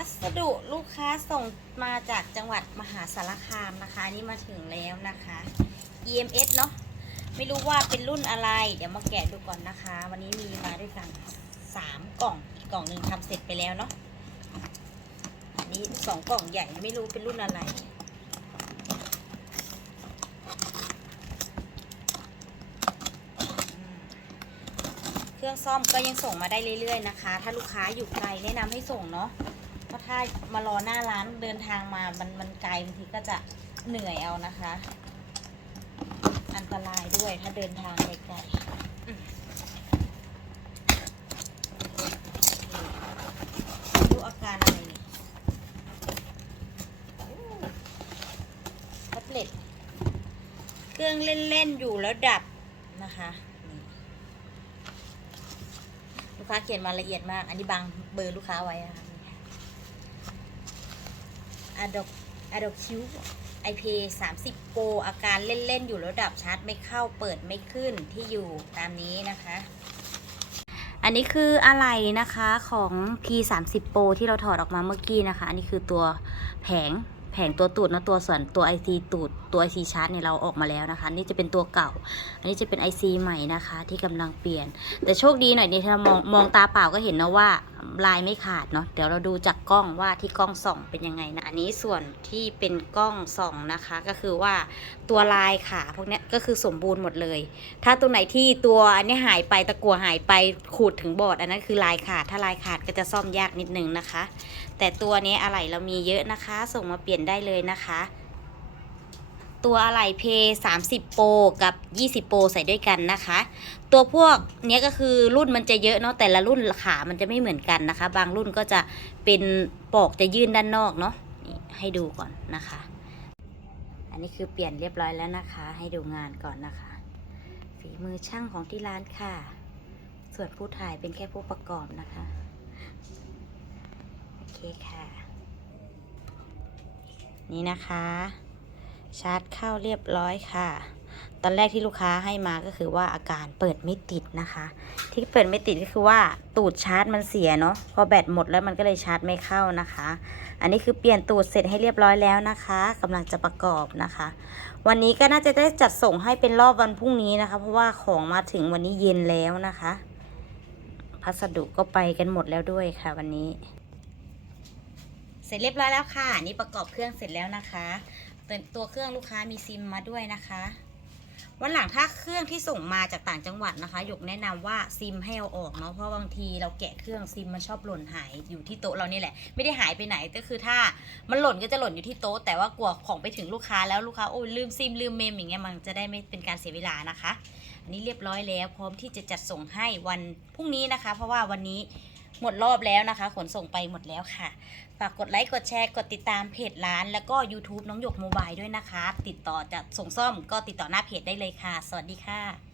พัสดุลูกค้าส่งมาจากจังหวัดมหาสารคามนะคะนี่มาถึงแล้วนะคะ EMS เนาะไม่รู้ว่าเป็นรุ่นอะไร เดี๋ยวมาแกะดูก่อนนะคะ วันนี้มีมาด้วยกันสามกล่องอีกกล่องหนึ่งทำเสร็จไปแล้วเนาะอันนี้สองกล่องใหญ่ไม่รู้เป็นรุ่นอะไรเครื่องซ่อมก็ยังส่งมาได้เรื่อยๆนะคะ ถ้าลูกค้าอยู่ไกลแนะนำให้ส่งเนาะ ถ้ามารอหน้าร้านเดินทางมามันมันไกลบางทีก็จะเหนื่อยเอานะคะ อันตรายด้วยถ้าเดินทางไกลๆดูอาการอะไรนี่แท็บเล็ตเครื่องเล่น ๆ อยู่แล้วดับนะคะลูกค้าเขียนมาละเอียดมาก อันนี้บางเบอร์ลูกค้าไว้นะคะ อะดอกอะดอกคิว IP 30โปรอาการเล่น ๆ อยู่แล้วดับชาร์จไม่เข้าเปิดไม่ขึ้นที่อยู่ตามนี้นะคะ อันนี้คืออะไรนะคะของ P 3 0 Pro ที่เราถอดออกมาเมื่อกี้นะคะ อันนี้คือตัวแผง ผงตัวตูดนะตัวส่วนตัว IC ตูดตัว IC ชาร์จเนี่ยเราออกมาแล้วนะคะ นี่จะเป็นตัวเก่า อันนี้จะเป็น IC ใหม่นะคะ ที่กำลังเปลี่ยน แต่โชคดีหน่อยนี่ถ้ามองมองตาเปล่าก็เห็นนะว่าลายไม่ขาดเนาะเดี๋ยวเราดูจากกล้องว่าที่กล้องส่องเป็นยังไงนะอันนี้ส่วนที่เป็นกล้องส่องนะคะ ก็คือว่าตัวลายขาพวกนี้ก็คือสมบูรณ์หมดเลย ถ้าตรงไหนที่ตัวอันนี้หายไปตะกัวหายไปขูดถึงบอดอันนั้นคือลายขาดถ้าลายขาดก็จะซ่อมยากนิดนึงนะคะ แต่ตัวนี้อะไหล่เรามีเยอะนะคะ ส่งมาเปลี่ยนได้เลยนะคะ ตัวอะไหล่เพ30 โปรกับ 20 โปรใส่ด้วยกันนะคะ ตัวพวกเนี้ยก็คือรุ่นมันจะเยอะเนาะแต่ละรุ่นขามันจะไม่เหมือนกันนะคะ บางรุ่นก็จะเป็นปอกจะยื่นด้านนอกเนาะนให้ดูก่อนนะคะ อันนี้คือเปลี่ยนเรียบร้อยแล้วนะคะ ให้ดูงานก่อนนะคะ ฝีมือช่างของที่ร้านค่ะ ส่วนผู้ถ่ายเป็นแค่ผู้ประกอบนะคะ โอเคค่ะ นี่นะคะ ชาร์จเข้าเรียบร้อยค่ะ ตอนแรกที่ลูกค้าให้มาก็คือว่าอาการเปิดไม่ติดนะคะ ที่เปิดไม่ติดก็คือว่าตูดชาร์จมันเสียเนาะพอแบตหมดแล้วมันก็เลยชาร์จไม่เข้านะคะ อันนี้คือเปลี่ยนตูดเสร็จให้เรียบร้อยแล้วนะคะกำลังจะประกอบนะคะ วันนี้ก็น่าจะได้จัดส่งให้เป็นรอบวันพรุ่งนี้นะคะ เพราะว่าของมาถึงวันนี้เย็นแล้วนะคะ พัสดุก็ไปกันหมดแล้วด้วยค่ะวันนี้ เสร็จเรียบร้อยแล้วค่ะนี่ประกอบเครื่องเสร็จแล้วนะคะตัวตัวเครื่องลูกค้ามีซิมมาด้วยนะคะ วันหลังถ้าเครื่องที่ส่งมาจากต่างจังหวัดนะคะหยกแนะนำว่าซิมให้เอาออกเนาะเพราะบางทีเราแกะเครื่องซิมมันชอบหล่นหายอยู่ที่โต๊ะเรานี่แหละ ไม่ได้หายไปไหนก็คือถ้ามันหล่นก็จะหล่นอยู่ที่โต๊ะแต่ว่ากลัวของไปถึงลูกค้าแล้วลูกค้าโอ้ยลืมซิมลืมเมมอย่างเงี้ยมันจะได้ไม่เป็นการเสียเวลานะคะ อันนี้เรียบร้อยแล้วพร้อมที่จะจัดส่งให้วันพรุ่งนี้นะคะ เพราะว่าวันนี้ หมดรอบแล้วนะคะ ขนส่งไปหมดแล้วค่ะ ฝากกดไลค์กดแชร์กดติดตามเพจร้าน แล้วก็ YouTube น้องหยกโมบายด้วยนะคะ ติดต่อจะส่งซ่อมก็ติดต่อหน้าเพจได้เลยค่ะ สวัสดีค่ะ